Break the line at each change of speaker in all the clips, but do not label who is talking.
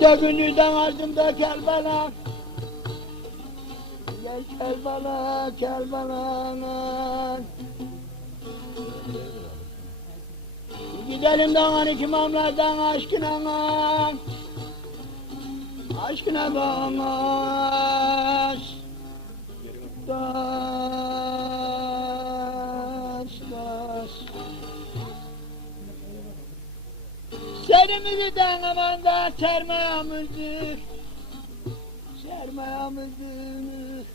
Gece gündüzden ardımda kel bana Gel kel bana Gidelim dağın ikimamlardan aşkına Aşkına bağımaz Daş, Serimizi aman da sermayamızdır Sermayamızdır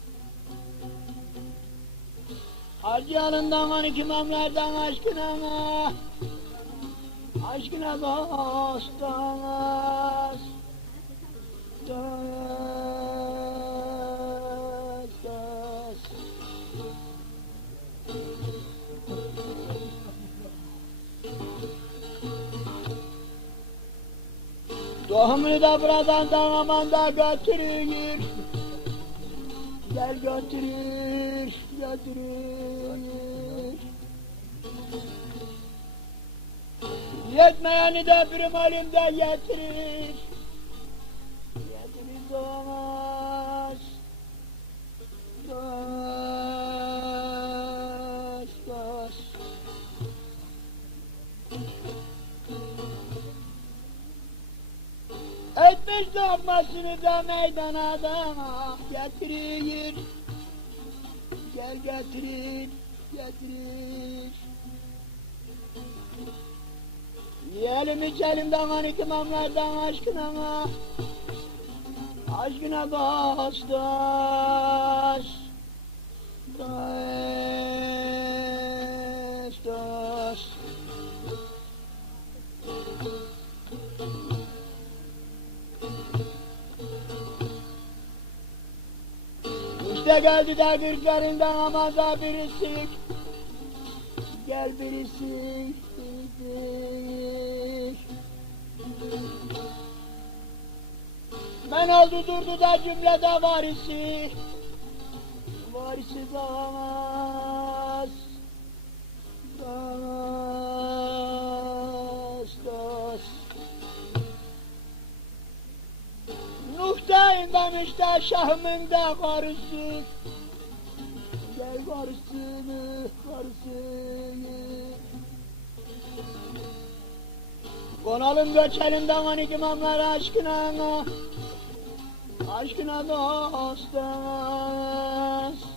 Harcayanından hani kimamlardan aşkına Aşkına dost Tohumunu da buradan da aman da götürür. Gel götürür, götürür. Yetmeyeni de bir elimde Getirir Etmiş lokmasını da meydana da getirir Gel getirir, getirir Yiyelim içelim dağın ikimamlardan aşkına. Aşkına dost dost Dost İşte geldi de gırtlarından aman da birisi. Gel birisi, Ben oldu durdu da cümlede varisi. Varisi damas. Damas İşte şahımın da karısı. Gel karısını, karısını. Konalım göçelim dağın ikimamlar aşkına Aşkına dost dost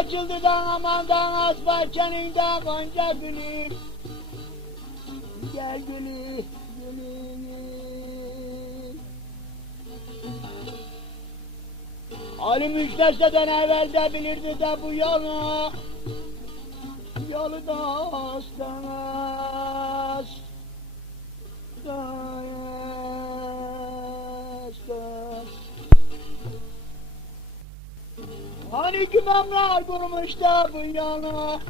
Nereden açıldı da amandan bahçenin de gonca gülü Gel gülü, gülü Ali Müştese'den evvel de bilirdi de bu yolu. Yolu dost dost Dost dost Hani kimamlar kurmuş da bu yolu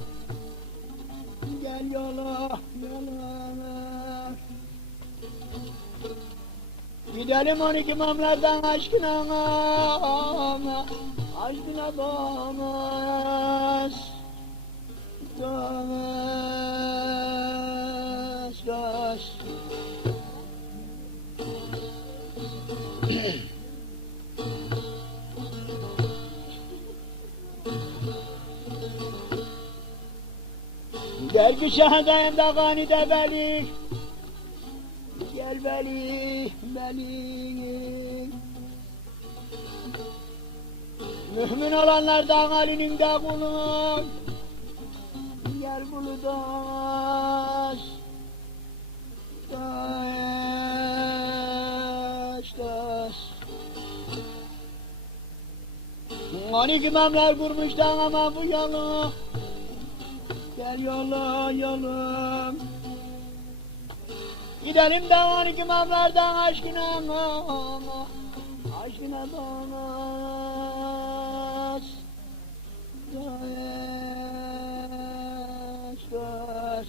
Gel yola, yola Gidelim on iki mamlardan aşkına Aşkına doğmaz Doğmaz Gel ki şahadayım da gani de beli. Gel beli, beli. Mümin olanlardan Ali'nin de kulun daş Daş daş Hani kimemler kurmuştan ama bu yolu yollayalım Gidelim de on iki mavlardan aşkına Aşkına donas. Donas Donas.